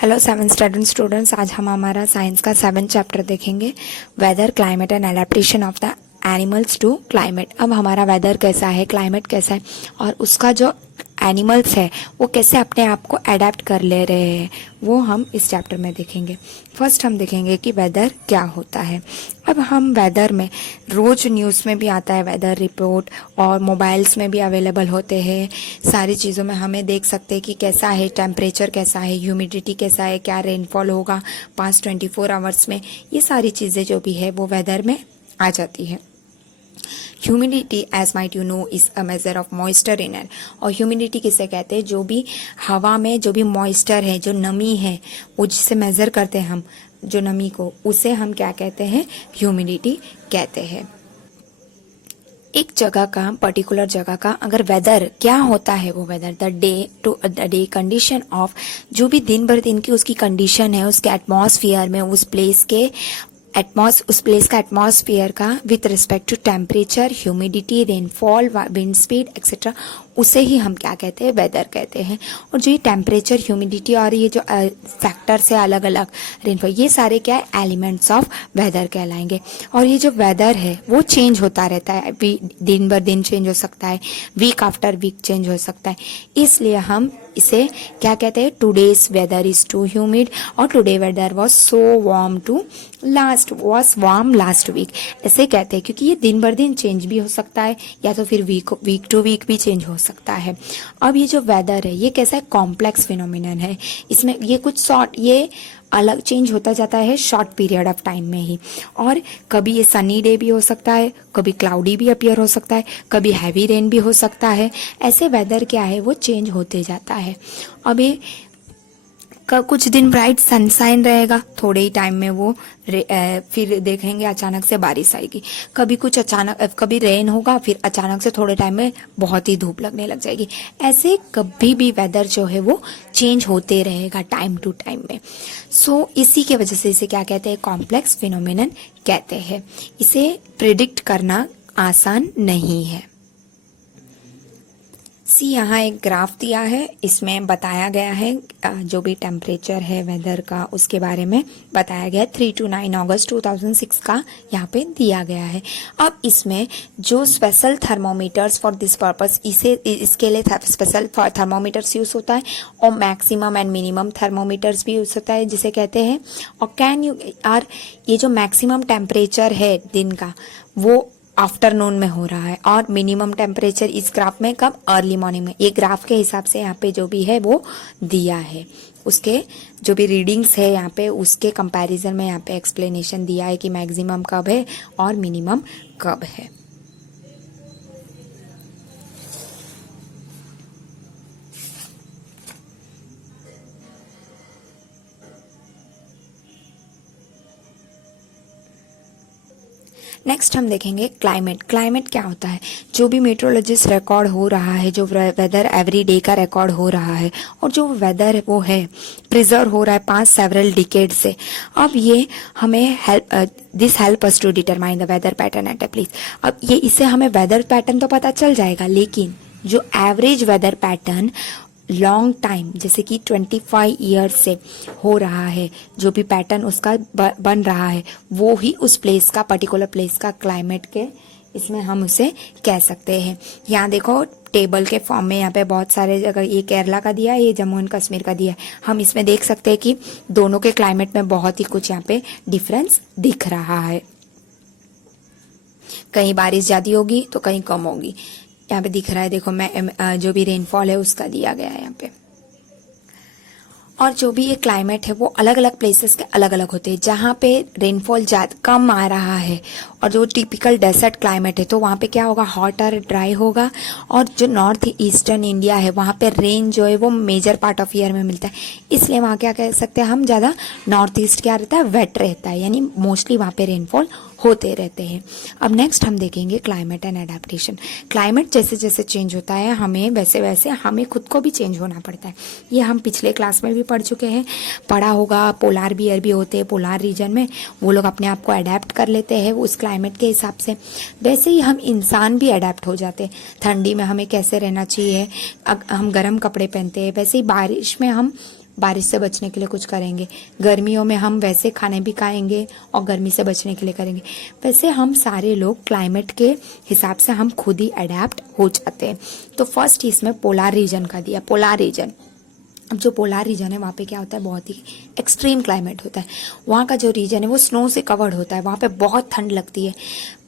Hello seven students, आज हम हमारा साइंस का 7th चैप्टर देखेंगे, weather climate and adaptation of the animals to climate. अब हमारा वेदर कैसा है, क्लाइमेट कैसा है और उसका जो एनिमल्स है वो कैसे अपने आप को अडेप्ट कर ले रहे हैं, वो हम इस चैप्टर में देखेंगे। फर्स्ट हम देखेंगे कि वेदर क्या होता है। अब हम वेदर में रोज न्यूज़ में भी आता है वेदर रिपोर्ट, और मोबाइल्स में भी अवेलेबल होते हैं। सारी चीज़ों में हमें देख सकते हैं कि कैसा है, टेम्परेचर कैसा है, ह्यूमिडिटी कैसा है, क्या रेनफॉल होगा पास्ट 24 आवर्स में। ये सारी चीज़ें जो भी है वो वेदर में आ जाती है। Humidity, as might you know, is a measure of moisture in air. और ह्यूमिडिटी किसे कहते हैं? जो भी हवा में जो भी मॉइस्चर है, जो नमी है, वो जिसे मेजर करते हैं हम, जो नमी को, उसे हम क्या कहते हैं? ह्यूमिडिटी कहते हैं। एक जगह का, पर्टिकुलर जगह का अगर वेदर क्या होता है, वो whether the day condition of, जो भी दिन भर दिन की उसकी कंडीशन है, उसके एटमॉस्फेयर में, उस प्लेस का एटमॉस्फेयर का with respect to temperature, humidity, rainfall, wind speed etcetera, उसे ही हम क्या कहते हैं? वेदर कहते हैं। और जो ये टेम्परेचर, ह्यूमिडिटी और ये जो फैक्टर्स है अलग अलग, रेनफॉल, ये सारे क्या है? एलिमेंट्स ऑफ वेदर कहलाएंगे। और ये जो वेदर है वो चेंज होता रहता है, दिन भर दिन चेंज हो सकता है, वीक आफ्टर वीक चेंज हो सकता है। इसलिए हम इसे क्या कहते हैं? Today's weather is too humid, और today weather was so warm last week, ऐसे कहते हैं। क्योंकि ये दिन भर दिन चेंज भी हो सकता है, या तो फिर वीक टू वीक भी चेंज हो सकता है। अब ये जो वेदर है ये कैसा है? कॉम्प्लेक्स फिनोमिनन है। इसमें ये कुछ ये अलग चेंज होता जाता है शॉर्ट पीरियड ऑफ टाइम में ही। और कभी ये सनी डे भी हो सकता है, कभी क्लाउडी भी अपीयर हो सकता है, कभी हैवी रेन भी हो सकता है। ऐसे वेदर क्या है? वो चेंज होते जाता है। अब ये कुछ दिन ब्राइट सनशाइन रहेगा, थोड़े ही टाइम में वो फिर देखेंगे अचानक से बारिश आएगी। कभी कुछ अचानक, कभी रेन होगा, फिर अचानक से थोड़े टाइम में बहुत ही धूप लगने लग जाएगी। ऐसे कभी भी वेदर जो है वो चेंज होते रहेगा टाइम टू टाइम में। सो इसी के वजह से इसे क्या कहते हैं? कॉम्प्लेक्स फिनोमिनन कहते हैं। इसे प्रिडिक्ट करना आसान नहीं है। यहाँ एक ग्राफ दिया है, इसमें बताया गया है जो भी टेम्परेचर है वेदर का, उसके बारे में बताया गया है। 3 to 9 अगस्त 2006 का यहाँ पे दिया गया है। अब इसमें जो special thermometers for this purpose, इसके लिए स्पेशल थर्मोमीटर्स यूज होता है, और मैक्सिमम एंड मिनिमम थर्मोमीटर्स भी यूज होता है, जिसे कहते हैं। और ये जो मैक्सिमम टेम्परेचर है दिन का, वो आफ्टरनून में हो रहा है, और मिनिमम टेम्परेचर इस ग्राफ में कब? अर्ली मॉर्निंग में। ये ग्राफ के हिसाब से यहाँ पे जो भी है वो दिया है, उसके जो भी रीडिंग्स है यहाँ पे, उसके कंपैरिजन में यहाँ पे एक्सप्लेनेशन दिया है कि मैक्सिमम कब है और मिनिमम कब है। नेक्स्ट हम देखेंगे क्लाइमेट। क्लाइमेट क्या होता है? जो भी मेट्रोलॉजिस्ट रिकॉर्ड हो रहा है, जो वेदर एवरी डे का रिकॉर्ड हो रहा है, और जो वेदर वो है प्रिजर्व हो रहा है पास्ट सेवरल डिकेड से। अब ये हमें this help us to determine the weather pattern at a place. अब ये इससे हमें वेदर पैटर्न तो पता चल जाएगा, लेकिन जो average weather pattern long time, जैसे कि 25 ईयर्स से हो रहा है, जो भी पैटर्न उसका बन रहा है, वो ही उस प्लेस का, पर्टिकुलर प्लेस का क्लाइमेट के, इसमें हम उसे कह सकते हैं। यहाँ देखो टेबल के फॉर्म में यहाँ पे बहुत सारे जगह, ये केरला का दिया है, ये जम्मू एंड कश्मीर का दिया है। हम इसमें देख सकते हैं कि दोनों के क्लाइमेट में बहुत ही कुछ यहाँ पे डिफरेंस दिख रहा है। कहीं बारिश ज़्यादा होगी तो कहीं कम होगी। यहाँ पे दिख रहा है, देखो मैं जो भी रेनफॉल है उसका दिया गया है यहाँ पे। और जो भी ये क्लाइमेट है वो अलग अलग प्लेसेस के अलग अलग होते हैं। जहाँ पे रेनफॉल ज़्यादा कम आ रहा है, और जो टिपिकल डेजर्ट क्लाइमेट है, तो वहाँ पे क्या होगा? हॉट और ड्राई होगा। और जो नॉर्थ ईस्टर्न इंडिया है, वहाँ पे रेन जो है वो मेजर पार्ट ऑफ ईयर में मिलता है, इसलिए वहाँ क्या कह सकते हैं हम? ज़्यादा नॉर्थ ईस्ट क्या रहता है? वेट रहता है, यानी मोस्टली वहाँ पे रेनफॉल होते रहते हैं। अब नेक्स्ट हम देखेंगे क्लाइमेट एंड एडेप्टेशन। क्लाइमेट जैसे जैसे चेंज होता है, हमें वैसे वैसे हमें खुद को भी चेंज होना पड़ता है। ये हम पिछले क्लास में भी पढ़ चुके हैं, पढ़ा होगा। पोलार बियर भी होते हैं पोलार रीजन में, वो लोग अपने आप को अडेप्ट कर लेते हैं उस क्लाइमेट के हिसाब से। वैसे ही हम इंसान भी अडेप्ट हो जाते हैं। ठंडी में हमें कैसे रहना चाहिए, हम गर्म कपड़े पहनते हैं, वैसे ही बारिश में हम बारिश से बचने के लिए कुछ करेंगे, गर्मियों में हम वैसे खाने भी खाएंगे और गर्मी से बचने के लिए करेंगे। वैसे हम सारे लोग क्लाइमेट के हिसाब से हम खुद ही अडेप्ट हो जाते हैं। तो फर्स्ट इसमें पोलार रीजन का दिया, पोलार रीजन। अब जो पोलार रीजन है वहाँ पे क्या होता है, बहुत ही एक्सट्रीम क्लाइमेट होता है। वहाँ का जो रीजन है वो स्नो से कवर्ड होता है, वहाँ पे बहुत ठंड लगती है।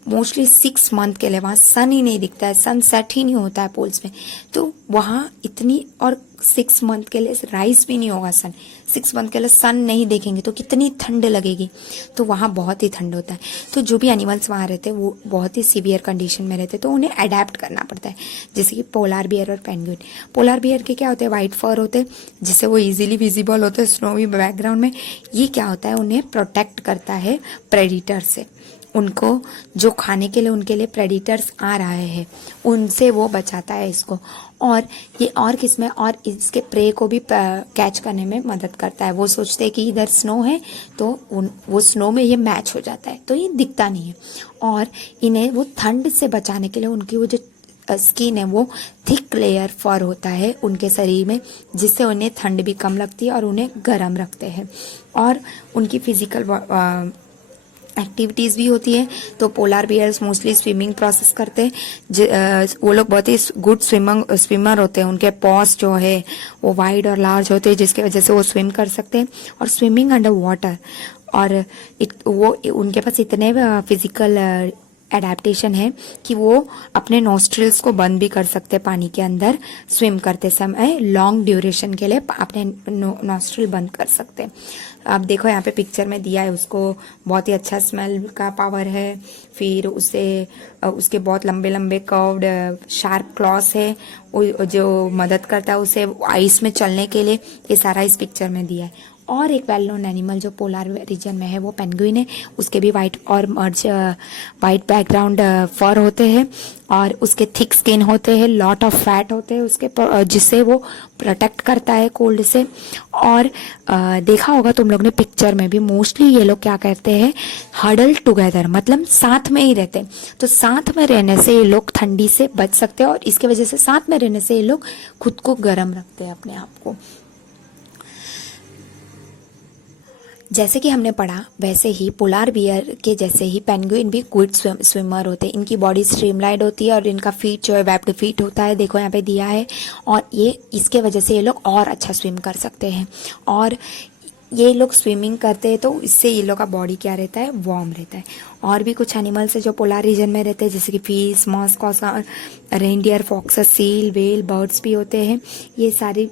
मोस्टली 6 मंथ के लिए वहाँ सन ही नहीं दिखता है, सन सेट ही नहीं होता है पोल्स में। तो वहाँ इतनी, और 6 मंथ के लिए राइज भी नहीं होगा सन, 6 मंथ के लिए सन नहीं देखेंगे तो कितनी ठंड लगेगी। तो वहाँ बहुत ही ठंड होता है। तो जो भी एनिमल्स वहाँ रहते हैं वो बहुत ही सीवियर कंडीशन में रहते हैं, तो उन्हें अडेप्ट करना पड़ता है। जैसे कि पोलार बियर और पेंगुइन। पोलार बियर के क्या होते हैं, वाइट फर होते हैं जिससे वो इजीली विजिबल होते हैं स्नोवी बैकग्राउंड में। ये क्या होता है, उन्हें प्रोटेक्ट करता है प्रेडिटर से। उनको जो खाने के लिए उनके लिए प्रेडिटर्स आ रहे हैं उनसे वो बचाता है इसको। और ये और किसमें, और इसके प्रे को भी कैच करने में मदद करता है। वो सोचते हैं कि इधर स्नो है तो वो स्नो में ये मैच हो जाता है, तो ये दिखता नहीं है। और इन्हें वो ठंड से बचाने के लिए उनकी वो जो स्किन है वो थिक लेयर फर होता है उनके शरीर में, जिससे उन्हें ठंड भी कम लगती है और उन्हें गर्म रखते हैं। और उनकी फिजिकल एक्टिविटीज़ भी होती है। तो polar bears mostly swimming process करते हैं। वो लोग बहुत ही गुड स्विमर होते हैं। उनके पॉज जो है वो वाइड और लार्ज होते हैं जिसकी वजह से वो स्विम कर सकते हैं। और स्विमिंग अंडर वाटर, और वो उनके पास इतने फिजिकल एडेप्टेशन है कि वो अपने नॉस्ट्रिल्स को बंद भी कर सकते हैं पानी के अंदर स्विम करते समय। लॉन्ग ड्यूरेशन के लिए अपने नॉस्ट्रिल बंद कर सकते हैं। अब देखो यहाँ पे पिक्चर में दिया है, उसको बहुत ही अच्छा स्मेल का पावर है। फिर उसके बहुत लंबे लंबे कर्व्ड शार्प क्लॉस है जो मदद करता है उसे आइस में चलने के लिए। ये सारा इस पिक्चर में दिया है। और एक वेल नोन एनिमल जो पोलार रीजन में है वो पेंगुइन है। उसके भी वाइट और मर्ज वाइट बैकग्राउंड फर होते हैं और उसके थिक स्किन होते हैं, लॉट ऑफ फैट होते हैं उसके जिससे वो प्रोटेक्ट करता है कोल्ड से। और देखा होगा तुम लोग ने पिक्चर में भी, मोस्टली ये लोग क्या करते हैं, हडल टुगेदर, मतलब साथ में ही रहते हैं। तो साथ में रहने से ये लोग ठंडी से बच सकते हैं और इसके वजह से साथ में रहने से ये लोग खुद को गर्म रखते हैं अपने आप को। जैसे कि हमने पढ़ा वैसे ही पोलार बियर के जैसे ही पेंगुइन भी गुड स्विमर होते हैं। इनकी बॉडी स्ट्रीमलाइड होती है और इनका फीट जो है वेब्ड फीट होता है, देखो यहाँ पे दिया है। और ये इसके वजह से ये लोग और अच्छा स्विम कर सकते हैं। और ये लोग स्विमिंग करते हैं तो इससे ये लोग का बॉडी क्या रहता है, वार्म रहता है। और भी कुछ एनिमल्स है जो पोलार रीजन में रहते हैं जैसे कि fish, Musk, reindeer, foxes, seal, whale, birds भी होते हैं। ये सारी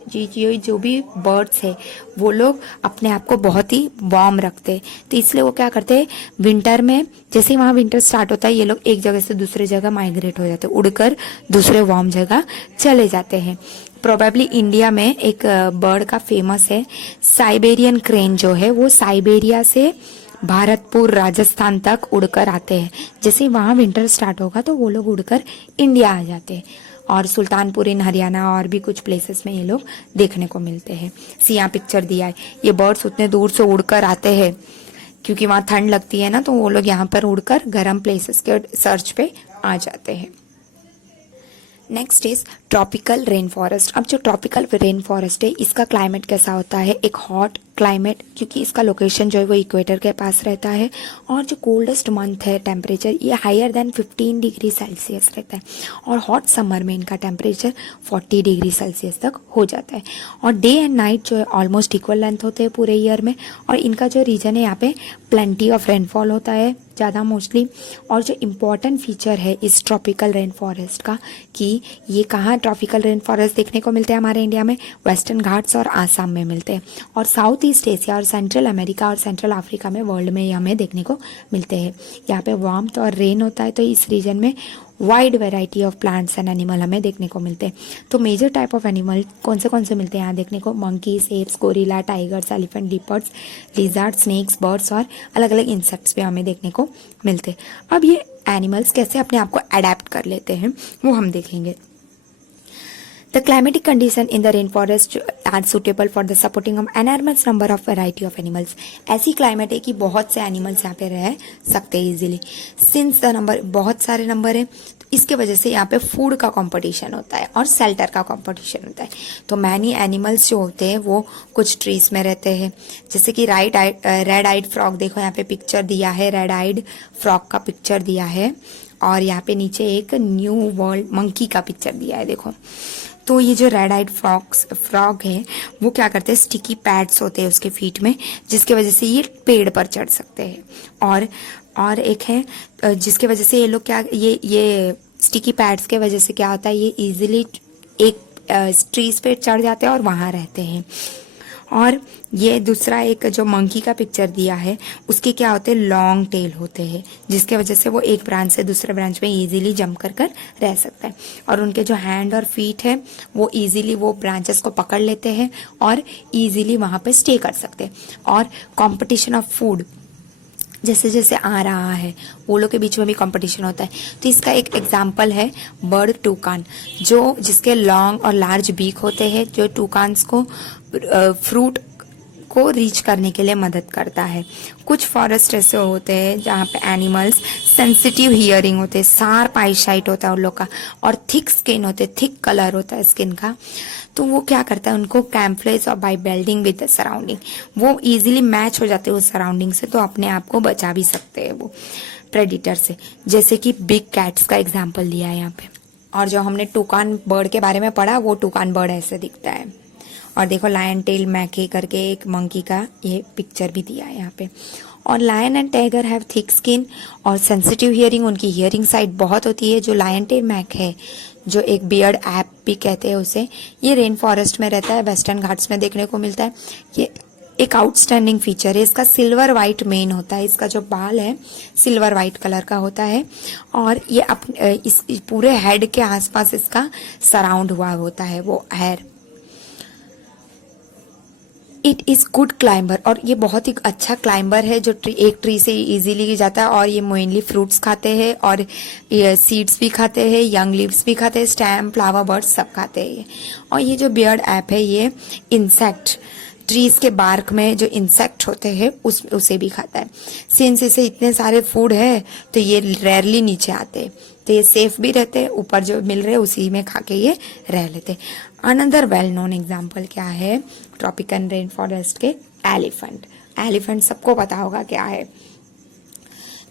जो भी बर्ड्स है वो लोग अपने आप को बहुत ही वार्म रखते हैं। तो इसलिए वो क्या करते हैं, विंटर में जैसे ही वहाँ विंटर स्टार्ट होता है ये लोग एक जगह से दूसरे जगह माइग्रेट हो जाते हैं, उड़कर दूसरे वार्म जगह चले जाते हैं। प्रोबेबली इंडिया में एक बर्ड का फेमस है साइबेरियन क्रेन, जो है वो साइबेरिया से भारतपुर राजस्थान तक उड़कर आते हैं। जैसे वहाँ विंटर स्टार्ट होगा तो वो लोग उड़कर इंडिया आ जाते हैं। और सुल्तानपुर इन हरियाणा और भी कुछ प्लेसेस में ये लोग देखने को मिलते हैं। यहाँ पिक्चर दिया है, ये बर्ड्स उतने दूर से उड़कर आते हैं क्योंकि वहाँ ठंड लगती है ना, तो वो लोग यहाँ पर उड़कर गर्म प्लेसेस के सर्च पे आ जाते हैं। Next is tropical rain forest. अब जो ट्रॉपिकल रेन फॉरेस्ट है इसका क्लाइमेट कैसा होता है, एक हॉट क्लाइमेट, क्योंकि इसका लोकेशन जो है वो इक्वेटर के पास रहता है। और जो कोल्डेस्ट मंथ है टेम्परेचर ये हायर देन 15 डिग्री सेल्सियस रहता है। और हॉट समर में इनका टेम्परेचर 40 डिग्री सेल्सियस तक हो जाता है। और डे एंड नाइट जो है ऑलमोस्ट इक्वल लेंथ होते हैं पूरे ईयर में। और इनका जो रीजन है यहाँ पे प्लेंटी ऑफ रेनफॉल होता है ज़्यादा मोस्टली। और जो इम्पॉर्टेंट फीचर है इस ट्रॉपिकल रेन फॉरेस्ट का कि ये कहाँ ट्रॉपिकल रेन फॉरेस्ट देखने को मिलते हैं हमारे इंडिया में, वेस्टर्न घाट्स और आसाम में मिलते हैं। और साउथ ईस्ट एशिया और सेंट्रल अमेरिका और सेंट्रल अफ्रीका में वर्ल्ड में ये हमें देखने को मिलते हैं। यहाँ पे वार्मथ और रेन होता है तो इस रीजन में wide variety of plants and animal हमें देखने को मिलते हैं। तो मेजर टाइप ऑफ एनिमल कौन से मिलते हैं यहाँ देखने को, monkeys, apes, gorilla, tigers, elephant, leopards, lizard, snakes, birds और अलग अलग इंसेक्ट्स भी हमें देखने को मिलते हैं। अब ये एनिमल्स कैसे अपने आप को अडेप्ट कर लेते हैं वो हम देखेंगे। The climatic condition in the rainforest are suitable for the supporting of enormous number of variety of animals. ऐसी क्लाइमेट है कि बहुत से एनिमल्स यहाँ पे रह सकते हैं इजीली. सिंस द नंबर बहुत सारे नंबर है तो इसके वजह से यहाँ पे फूड का कंपटीशन होता है और शेल्टर का कंपटीशन होता है. तो मैनी एनिमल्स जो होते हैं वो कुछ ट्रीज में रहते हैं, जैसे कि रेड आइड फ्रॉग. देखो यहाँ पे पिक्चर दिया है, रेड आइड फ्रॉग का पिक्चर दिया है और यहाँ पे नीचे एक न्यू वर्ल्ड मंकी का पिक्चर दिया है. देखो तो ये जो रेड आइड फ्रॉग है वो क्या करते हैं, स्टिकी पैड्स होते हैं उसके फीट में, जिसके वजह से ये पेड़ पर चढ़ सकते हैं. और एक है जिसके वजह से ये लोग क्या ये स्टिकी पैड्स के वजह से क्या होता है, ये इजीली एक ट्रीज पे चढ़ जाते हैं और वहाँ रहते हैं. और ये दूसरा एक जो मंकी का पिक्चर दिया है उसके क्या होते हैं, लॉन्ग टेल होते हैं, जिसके वजह से वो एक ब्रांच से दूसरे ब्रांच में इजीली जंप कर रह सकता है. और उनके जो हैंड और फीट है वो इजीली वो ब्रांचेस को पकड़ लेते हैं और इजीली वहाँ पे स्टे कर सकते हैं. और कंपटीशन ऑफ फूड जैसे जैसे आ रहा है वो लोग के बीच में भी कंपटीशन होता है. तो इसका एक एग्जाम्पल है बर्ड टूकान, जो जिसके लॉन्ग और लार्ज बीक होते हैं, जो टूकान्स को फ्रूट को रीच करने के लिए मदद करता है. कुछ फॉरेस्ट ऐसे होते हैं जहाँ पे एनिमल्स सेंसिटिव हियरिंग होते हैं, शार्प आईसाइट होता है उन लोग का, और थिक स्किन होते हैं, थिक कलर होता है स्किन का. तो वो क्या करता है, उनको कैम्फ्लेज और by blending with the surrounding वो इजीली मैच हो जाते हैं उस सराउंडिंग से, तो अपने आप को बचा भी सकते हैं वो प्रेडिटर से. जैसे कि बिग कैट्स का एग्जाम्पल दिया है यहाँ पे. और जो हमने टूकान बर्ड के बारे में पढ़ा वो टूकान बर्ड ऐसे दिखता है. और देखो लायन टेल मैके करके एक मंकी का ये पिक्चर भी दिया है यहाँ पे. और lion and tiger have thick skin और सेंसिटिव हियरिंग, उनकी हियरिंग साइट बहुत होती है. जो लायन टेल मैक है, जो एक बियर्ड ऐप भी कहते हैं उसे, ये रेन फॉरेस्ट में रहता है, वेस्टर्न घाट्स में देखने को मिलता है. ये एक आउटस्टैंडिंग फीचर है इसका. सिल्वर वाइट मेन होता है, इसका जो बाल है सिल्वर वाइट कलर का होता है और ये इस पूरे हेड के आसपास इसका सराउंड हुआ होता है वो hair. It is good climber, और ये बहुत ही अच्छा क्लाइंबर है जो एक ट्री से इजीली जाता है. और ये मेनली फ्रूट्स खाते हैं और ये सीड्स भी खाते हैं, यंग लीव्स भी खाते हैं, स्टेम फ्लावर बर्ड्स सब खाते हैं ये. और ये जो बियर्ड ऐप है ये इंसेक्ट, ट्रीज के बार्क में जो इंसेक्ट होते हैं उसे भी खाता है. सिंस इसे इतने सारे फूड है तो ये रेयरली नीचे आते हैं, तो ये सेफ भी रहते हैं, ऊपर जो मिल रहे उसी में खा के ये रह लेते. अनदर वेल नोन एग्जाम्पल क्या है ट्रॉपिकल रेन फॉरेस्ट के, एलिफेंट. एलिफेंट सबको पता होगा क्या है.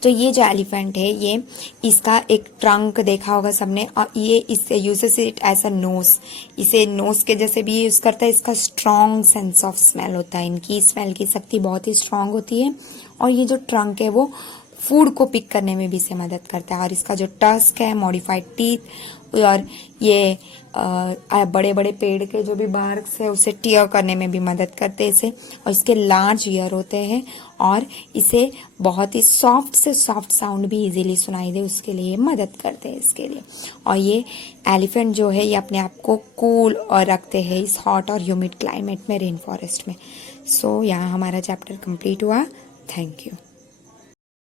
तो ये जो एलिफेंट है ये इसका एक ट्रंक देखा होगा सबने, और ये इससे uses it as a nose, इसे नोज के जैसे भी यूज करता है. इसका स्ट्रॉन्ग सेंस ऑफ स्मेल होता है, इनकी स्मेल की शक्ति बहुत ही स्ट्रांग होती है. और ये जो ट्रंक है वो फूड को पिक करने में भी इसे मदद करता है. और इसका जो टस्क है, मॉडिफाइड टीथ, और ये बड़े बड़े पेड़ के जो भी बार्क्स है उसे टियर करने में भी मदद करते हैं इसे. और इसके लार्ज ईयर होते हैं और इसे बहुत ही सॉफ्ट से सॉफ्ट साउंड भी इजीली सुनाई दे उसके लिए मदद करते हैं इसके लिए. और ये एलिफेंट जो है ये अपने आप को कूल और रखते हैं इस हॉट और ह्यूमिड क्लाइमेट में, रेन फॉरेस्ट में. सो यहाँ हमारा चैप्टर कंप्लीट हुआ. Thank you.